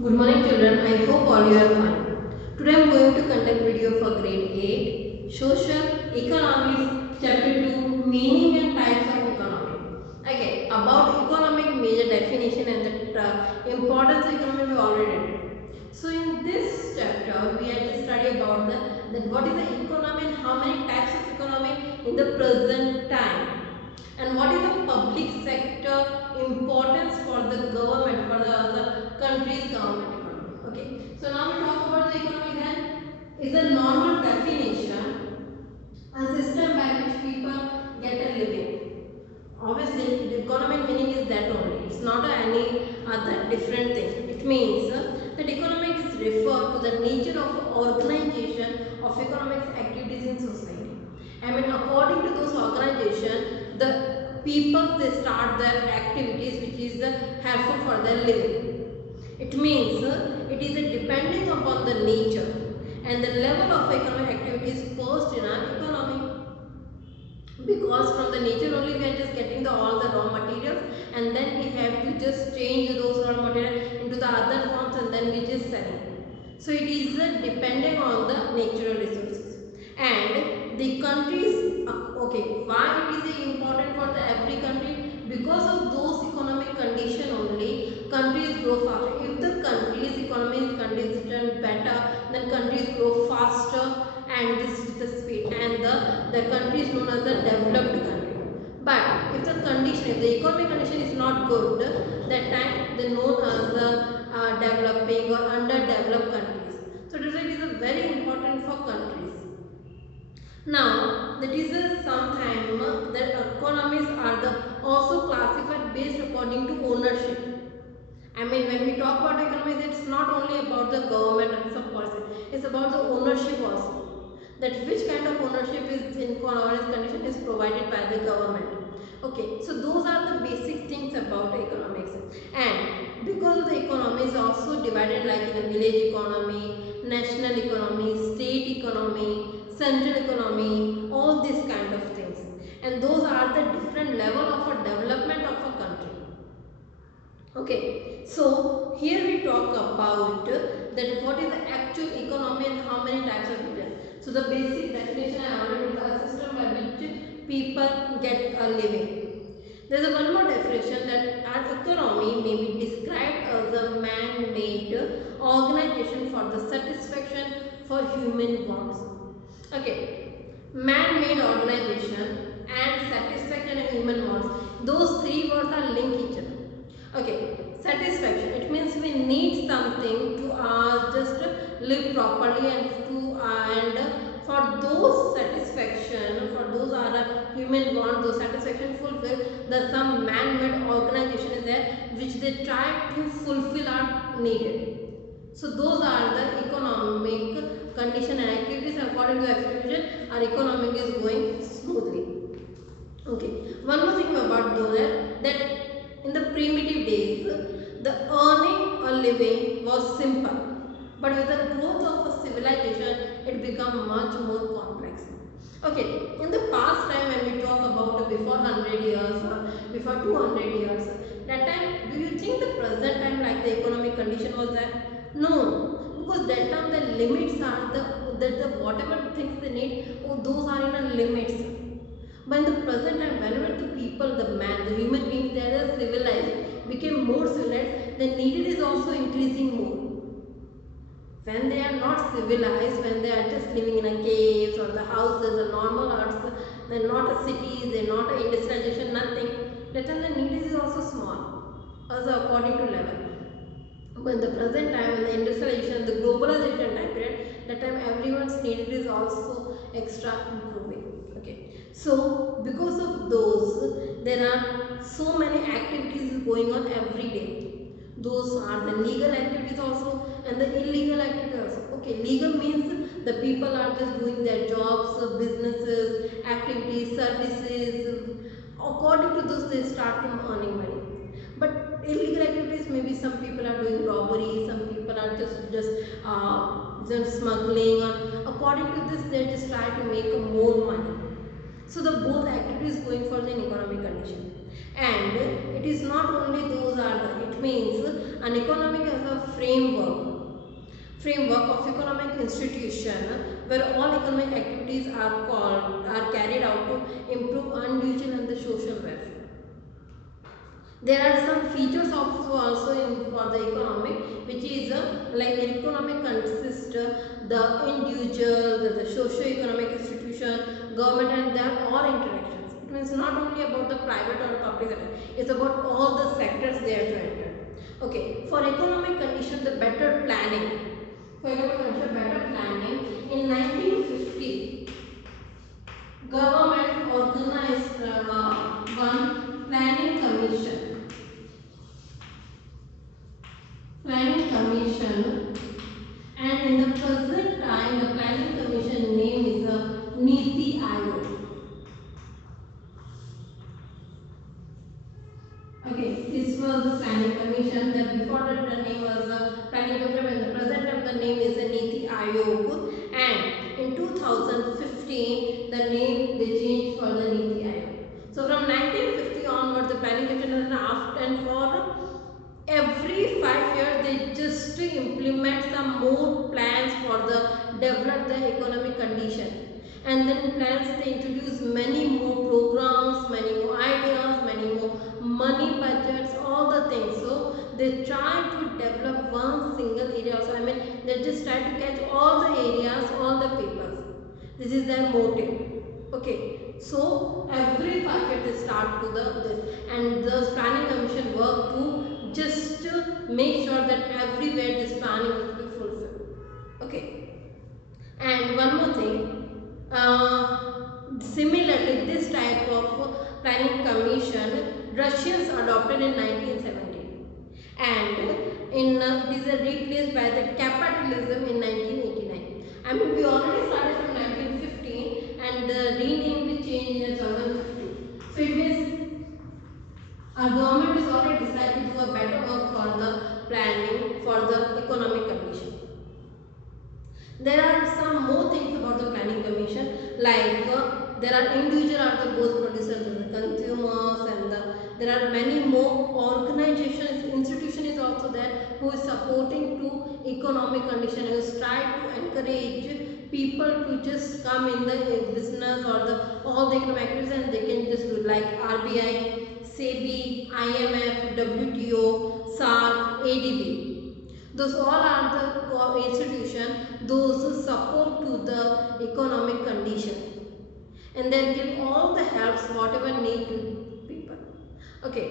Good morning children, I hope all you are fine. Today I am going to conduct video for grade 8, Social Economics Chapter 2, Meaning and Types of Economy. Okay, about economic major definition and the importance of economy we already did. So in this chapter we had to study about that what is the economy and how many types of economy in the present time. And what is the public sector importance for the government, for the country's government economy. Okay, so now we talk about the economy. Then is a normal definition a system by which people get a living. Obviously the economic meaning is that only, it's not any other different thing. It means that economic is referred to the nature of organization of economic activities in society. I mean, according to those organization, the people they start their activities which is the helpful for their living. It means it is depending upon the nature and the level of economic activities posed in our economy, because from the nature only we are just getting all the raw materials, and then we have to just change those raw materials into the other forms and then we just sell it. So it is depending on the natural resources. And the countries, okay, why it is important for the every country? Because of those economic condition only countries grow faster. If the country's economy is conditioned better, then countries grow faster, and this is the speed, and the country is known as a developed country. But if the condition, if the economic condition is not good, that time they known as the developing or underdeveloped countries. So it is very important for countries. Now that is sometime that economies are the also classified based according to ownership. I mean, when we talk about economies, it's not only about the government and some policy, it's about the ownership also. That which kind of ownership is in condition is provided by the government. Okay, so those are the basic things about economics. And because of the economy is also divided like in a village economy, national economy, state economy, central economy, all these kind of things. And those are the different level of a development of a country. Okay, so here we talk about that what is the actual economy and how many types of it. So the basic definition I already told, a system by which people get a living. There is a one more definition that an economy may be described as a man-made organization for the satisfaction for human wants. Okay, man-made organization and satisfaction and human wants. Those three words are linked each other. Okay, satisfaction. It means we need something to just live properly and to and for those satisfaction, for those are human want, those satisfaction fulfilled. The some man-made organization is there which they try to fulfill our needed. So those are the economic condition and activities. According to explanation, our economic is going smoothly. Okay. One more thing about those that in the primitive days, the earning a living was simple, but with the growth of a civilization, it became much more complex. Okay, in the past time when we talk about before 100 years or before 200 years, that time, do you think the present time like the economic condition was there? No, because that time the limits are the whatever things they need, oh, those are in a limits. But in the present time, whenever the people, the man, the human beings, they are civilized, became more civilized, the needed is also increasing more. When they are not civilized, when they are just living in a caves or the houses, the normal huts, they're not a cities, they're not a industrialization, nothing. That time the need is also small, also according to level. But in the present time, in the industrialization, the globalization time period, that time everyone's need is also extra improving. Okay. So because of those, there are so many activities going on every day. Those are the legal activities also and the illegal activities also. Okay, legal means the people are just doing their jobs, businesses, activities, services. According to those, they start from earning money. But illegal activities, maybe some people are doing robbery, some people are just smuggling, or according to this, they just try to make more money. So the both activities going for the economic condition, and it is not only those are the, it It means an economic as a framework of economic institution where all economic activities are carried out to improve individual and the social welfare. There are some features of also in for the economy, which is like economic consists the individual, the socio-economic institution, government, and their all interactions. It means not only about the private or public sector; it's about all the sectors they are to enter. Okay, for economic condition, the better planning. For economic condition, better planning in 1950, government organized one planning commission, and in the present time the planning commission name is Niti Aayog. Okay, this was the planning commission. That before that the name was planning commission, and the present time the name is Niti Aayog, and in 2015 the name they changed for the Niti Aayog. So from 1950 onward the planning commission is after, and for every 5 years they just implement some more plans for the develop the economic condition, and then plans they introduce many more programs, many more ideas, many more money budgets, all the things. So they try to develop one single area. So I mean they just try to catch all the areas, all the people. This is their motive. Okay, so every 5 years they start to the this, and the planning commission work to just to make sure that everywhere this planning will be fulfilled. Okay, and one more thing, similarly this type of planning commission Russians adopted in 1970, and it is replaced by the capitalism in 1989. I mean we already started from 1915 and the rename will change in 2015. So it means our government is already decided to do a better work for the planning for the economic condition. There are some more things about the planning commission, like there are individual are the both producers and the consumers, and there are many more organizations, institution is also there who is supporting to economic condition, who is try to encourage people to just come in the business or the all the economic activities, and they can just do like RBI, SEBI, IMF, WTO, SARC, ADB. Those all are the institutions those support to the economic condition, and they give all the helps whatever need to people. Okay,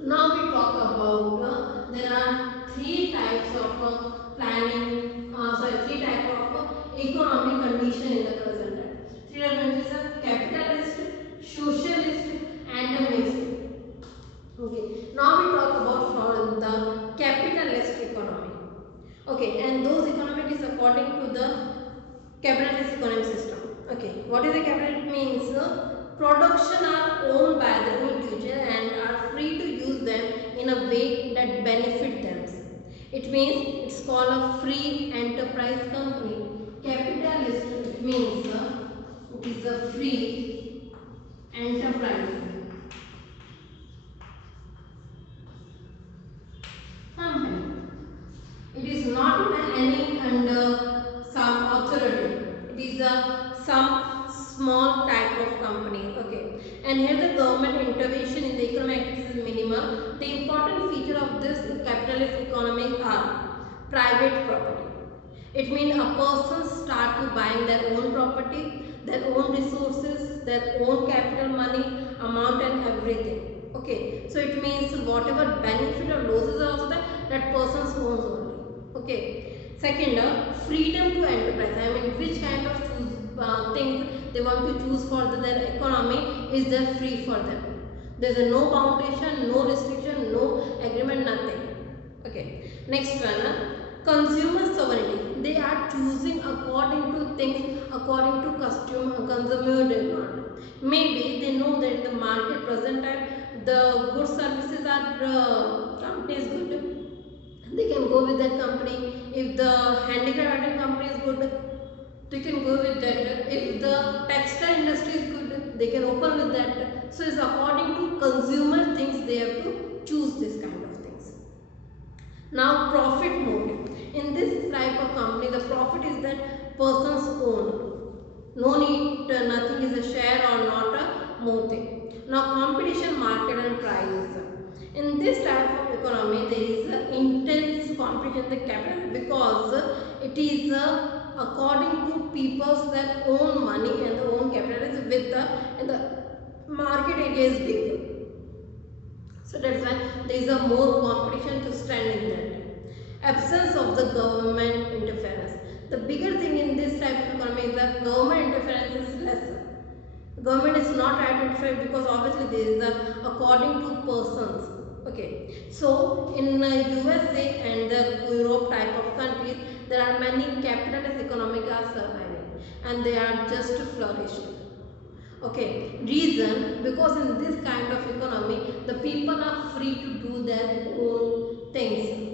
now we talk about there are three types of planning. Three types of economic condition in the present time. Three types is a capitalist, socialist, and a mixed. Okay, now we talk about for the capitalist economy. Okay, and those economic is according to the capitalist economic system. Okay, what is a capitalist? It means production are owned by the individual and are free to use them in a way that benefit them. It means it's called a free enterprise company. Capitalist, it means it is a free enterprise company. It is not any under some authority. It is some small type of company. Okay, and here the government intervention in the economic activities is minimal. The important feature of this capitalist economy are private property. It means a person start to buying their own property, their own resources, their own capital money, amount, and everything. Okay, so it means whatever benefit or losses are also that person's owns only. Okay, second, freedom to enterprise. I mean which kind of things they want to choose for their economy is there free for them. There is no foundation, no restriction, no agreement, nothing. Okay, next one, consumer sovereignty. They are choosing according to things, according to consumer demand. Maybe they know that in the market present time the good services are company is good, they can go with that company. If the handicraft item company is good, they can go with that. If the textile industry is good, they can open with that. So it's according to consumer things they have to choose this kind of things. Now profit mode. In this type of company, the profit is that person's own. No need, nothing is a share or not a more thing. Now competition, market and price. In this type of economy, there is a intense competition in the capital because it is according to people's their own money and their own capital is with the and the market area is big. So that's why there is a more competition to stand in that. Absence of the government interference. The bigger thing in this type of economy is that government interference is lesser. Government is not right to interfere because obviously there is a according to persons. Okay, so in USA and the Europe type of countries, there are many capitalist economies are surviving and they are just flourishing. Okay, reason because in this kind of economy the people are free to do their own things.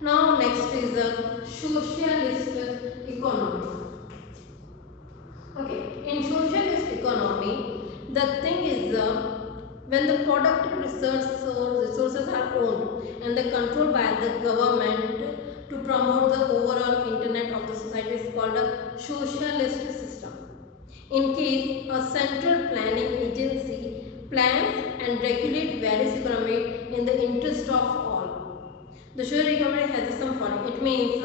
Now next is a socialist economy. Okay, in socialist economy the thing is when the productive resources are owned and they controlled by the government to promote the overall internet of the society is called a socialist system. In case a central planning agency plans and regulates various economy in the interest of all. The social economy has some following. It means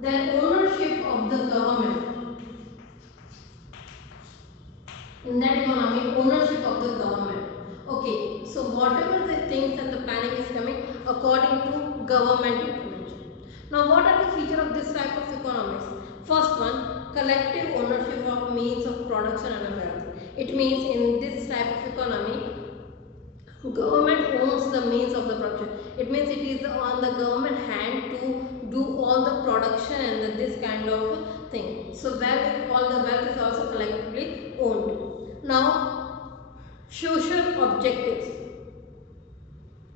the ownership of the government. In that economy, ownership of the government. Okay, so whatever the things and the planning is coming according to government intervention. Now, what are the features of this type of economies? First one, collective ownership of means of production and wealth. It means in this type of economy, government owns the means of the production. It means it is on the government hand to do all the production and this kind of thing. So wealth, all the wealth is also collectively owned. Now, social objectives.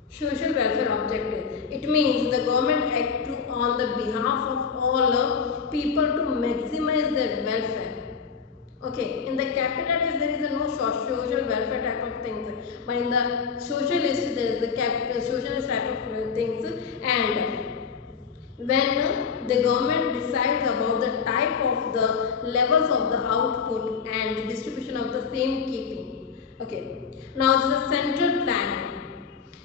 Social welfare objectives. It means the government act on the behalf of all people to maximize their welfare. Okay, in the capitalist there is no social welfare type of things, but in the socialist there is the socialist type of things, and when the government decides about the type of the levels of the output and distribution of the same keeping. Okay, now the central planning.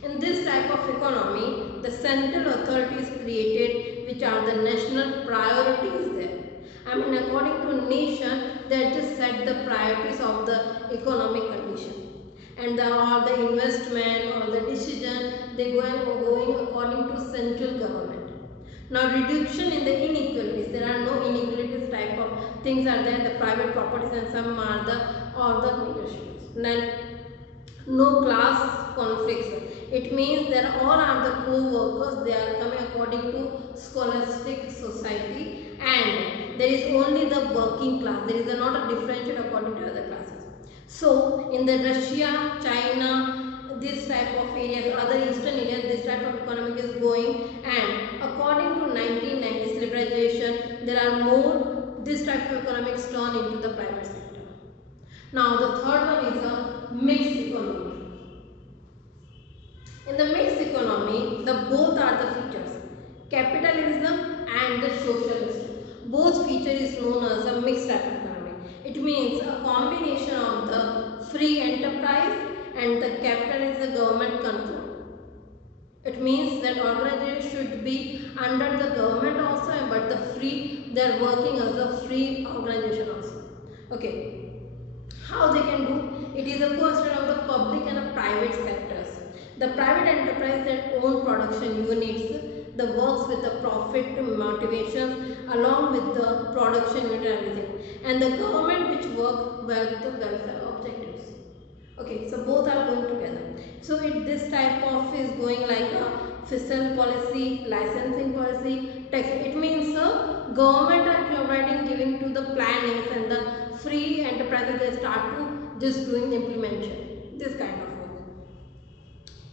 In this type of economy, the central authority is created which are the national priorities there. I mean, according to nation, they just set the priorities of the economic condition. And all the investment or the decision, they going according to central government. Now, reduction in the inequalities. There are no inequalities type of things are there. The private properties and some are the or the leaderships. Then, no class conflicts. It means that all are the co-workers, they are coming according to scholastic society and there is only the working class. There is not a differentiate according to other classes. So in the Russia, China, this type of areas, other eastern areas, this type of economic is going, and according to 1990s liberalization, there are more this type of economics turn into the private sector. Now the third one is a mixed economy. In the mixed economy, the both are the features, capitalism and the socialist. Both feature is known as a mixed type of economy. It means a combination of the free enterprise and the capital is the government control. It means that organization should be under the government also, but the free, they are working as a free organization also. Okay. How they can do? It is a question of the public and the private sectors. The private enterprise that own production units, the works with the profit motivations along with the production unit and everything, and the government which work with the welfare objectives. Okay, so both are going together. So this type of is going like a fiscal policy, licensing policy, tax. It means government are providing, giving to the plannings and the free enterprises they start to just doing implementation. This kind of work.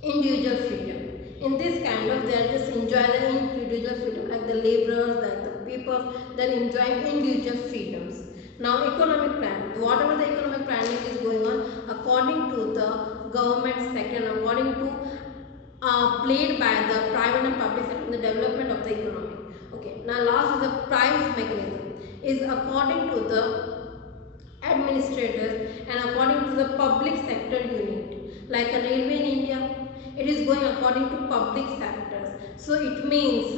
Individual freedom. In this kind of they are just enjoy the individual freedom, like the laborers, like the people, they are enjoying individual freedoms. Now economic plan, whatever the economic planning is going on according to the government sector, according to played by the private and public sector in the development of the economy. Okay, now last is the price mechanism is according to the administrators and according to the public sector unit. Like a railway in India, it is going according to public sectors. So it means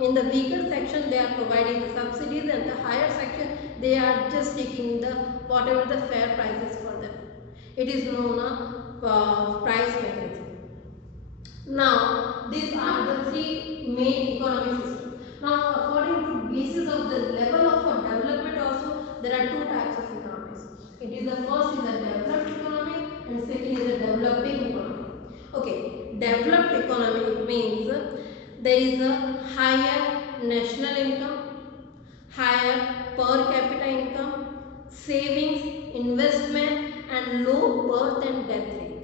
in the weaker section they are providing the subsidies, and the higher section they are just taking the whatever the fair prices for them. It is known as price mechanism. Now these are the three main economic systems. Now according to basis of the level of development also, there are two types of economies. It is the first is the developed economy and second is the developing economy. Okay, developed economy, it means there is a higher national income, higher per capita income, savings, investment and low birth and death rate.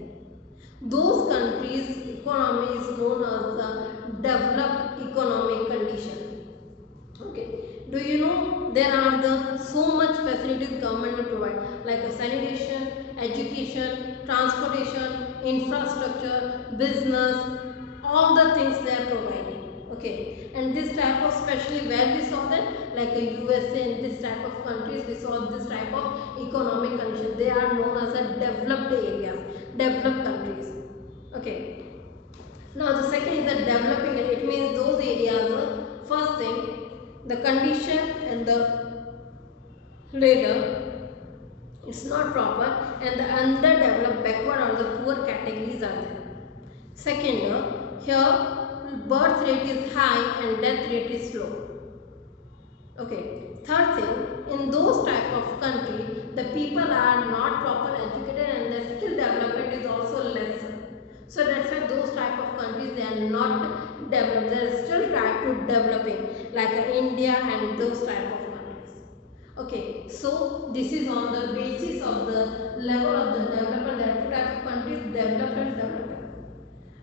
Those countries' economy is known as the developed economic condition. Okay. Do you know there are so much facilities government will provide, like a sanitation, education, transportation, infrastructure, business, all the things they are providing. Okay, and this type of, especially where we saw that, like a USA and this type of countries, we saw this type of economic condition. They are known as a developed areas, developed countries. Okay. Now the second is the developing. It means those areas. First thing, the condition and the later it's not proper, and the underdeveloped, backward or the poor categories are there. Second, here birth rate is high and death rate is low. Okay. Third thing, in those type of country, the people are not proper educated and the skill development is also less. So that's why those type of countries, they are not developed. They are still trying to developing, like India and those type of countries. Okay, so this is on the basis of the level of the development. There are two types of countries, developed and developing.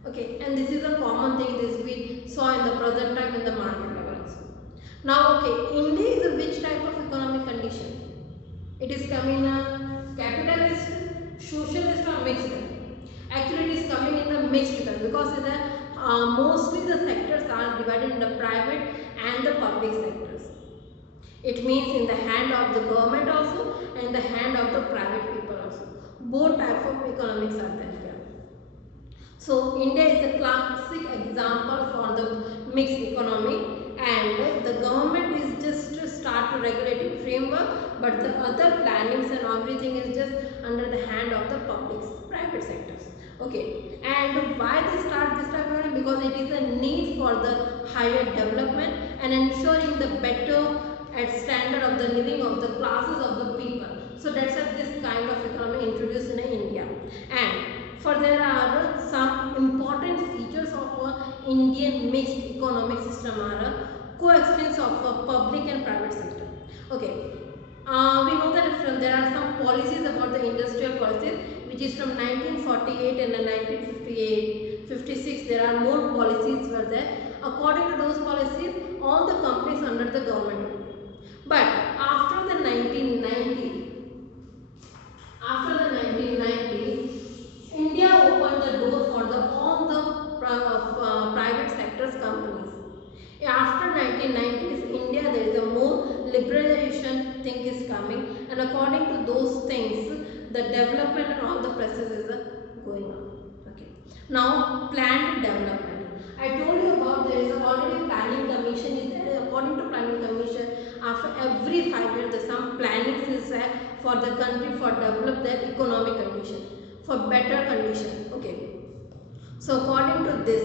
Okay, and this is a common thing this we saw in the present time in the market levels. Now, okay, India is a which type of economic condition? It is coming a capitalist, socialist or mixed? Actually, it is coming in the mixed type, because mostly the sectors are divided in the private and the public sectors. It means in the hand of the government also and the hand of the private people also. Both types of economics are there here. So India is the classic example for the mixed economy, and the government is just to start to regulating framework, but the other plannings and everything is just under the hand of the private sectors. Okay, and why they start this type of economy? Because it is a need for the higher development and ensuring the better at standard of the living of the classes of the people. So that's why this kind of economy introduced in India. And for there are some important features of Indian mixed economic system are coexistence of public and private sector. Okay, we know that there are some policies about the industrial policies, which is from 1948 and 1958, 56. There are more policies were there. According to those policies, all the companies under the government. But after the 1990s, India opened the door for all the private sectors companies. After 1990s, India, there is a more liberalization thing is coming, and according to those things, the development and all the processes are going on. Okay. Now, planned development. I told you about there is already planning commission is there. According to planning commission, after every 5 years, there some planning is there for the country for develop their economic condition, for better condition. Okay. So according to this,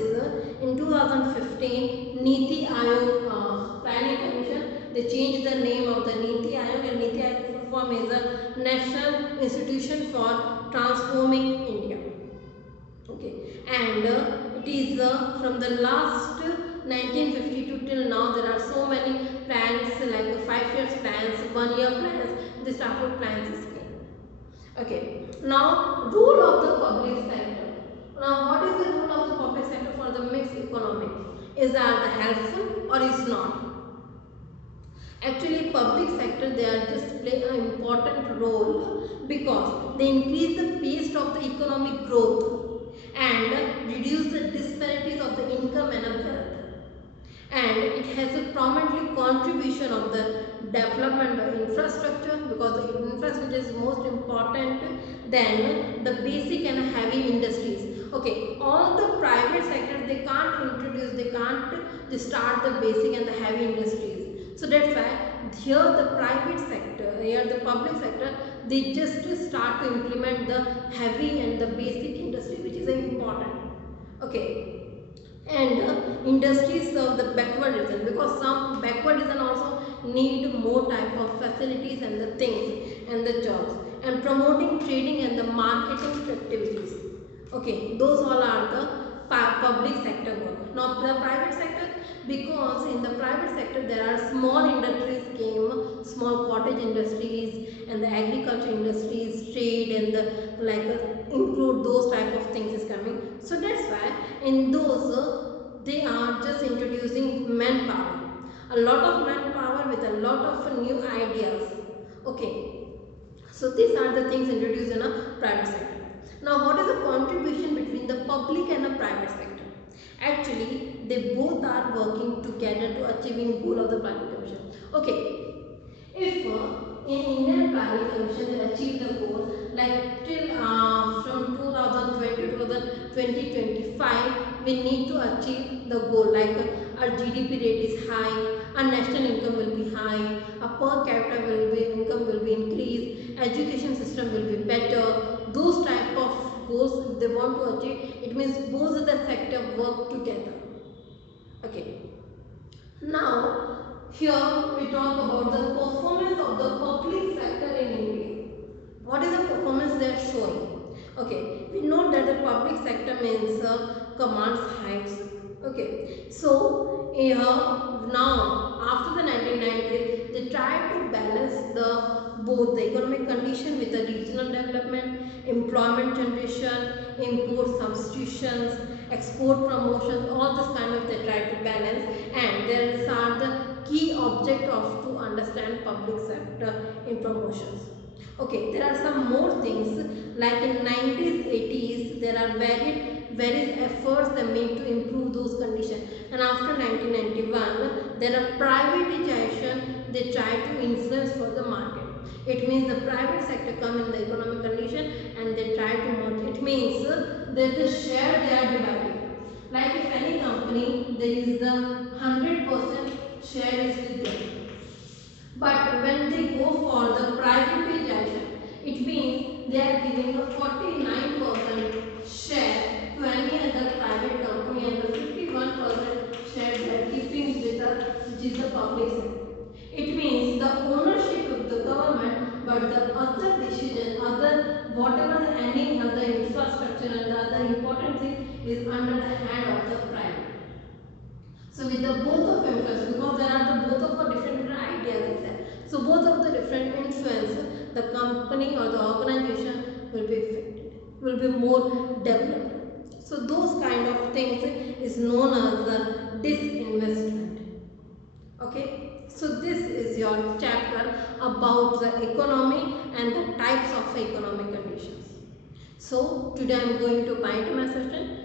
in 2015, Niti Aayog Planning Commission, they changed the name of the Niti Aayog, and Niti Aayog full form is a National Institution for Transforming India. Okay, and it is from the last 1952 till now, there are so many plans, like 5 years plans, 1 year plans, this type of plans is came. Okay, now role of the public sector. Now what is the role of the public sector for the mixed economy? Is that helpful or is not? Actually, public sector, they are just play an important role because they increase the pace of the economic growth and reduce the disparity has a prominently contribution of the development of infrastructure, because the infrastructure is most important than the basic and heavy industries. Okay, all the private sectors, they can't introduce, they can't start the basic and the heavy industries. So that's why here the private sector, here the public sector, they just start to implement the heavy and the basic industry, which is important. Okay, and industries serve the backward region, because some backward region also need more type of facilities and the things and the jobs, and promoting trading and the marketing activities. Okay, those all are the public sector work. Now the private sector, because in the private sector there are small industries came, small cottage industries and the agriculture industries, trade and the include those type of things is coming. So that's why in those they are just introducing manpower, a lot of manpower with a lot of new ideas. Okay, so these are the things introduced in a private sector. Now what is the contribution between the public and the private sector? Actually, they both are working together to achieving goal of the planning commission. Okay, if in Indian Planning Commission they achieve the goal like till from 2020 to 2025, we need to achieve the goal like our GDP rate is high, our national income will be high, our per capita income will be increased, education system will be better. Those type of goals if they want to achieve, it means both of the sector work together. Okay. Now here we talk about the performance of the public sector in India. What is the performance they are showing? Okay, we know that the public sector means commands heights. Okay, so here now after the 1990s, they try to balance the both the economic condition with the regional development, employment generation, import substitutions, export promotions, all this kind of they try to balance, and there are the key object of to understand public sector in promotions. Okay, there are some more things like in 90s, 80s, there are various efforts they made to improve those conditions, and after 1991, there are privatization they try to influence for the market. It means the private sector come in the economic condition and they try to merge. It means that the share they are dividing. Like if any company, there is the 100% share is with them. But when they go for the privatization, it means they are giving a 49% share to any other private company and the 51% share they are keeping with us, which is the public sector. It means the ownership of the government, but the other decision, other whatever any other infrastructure and the other important thing is under the hand of the private. So with the both of influence, because there are the both of the different ideas in there. So both of the different influence, the company or the organization will be affected, will be more developed. So those kind of things is known as the disinvestment. Okay. So this is your chapter about the economy and the types of economic conditions. So today I am going to bind my session.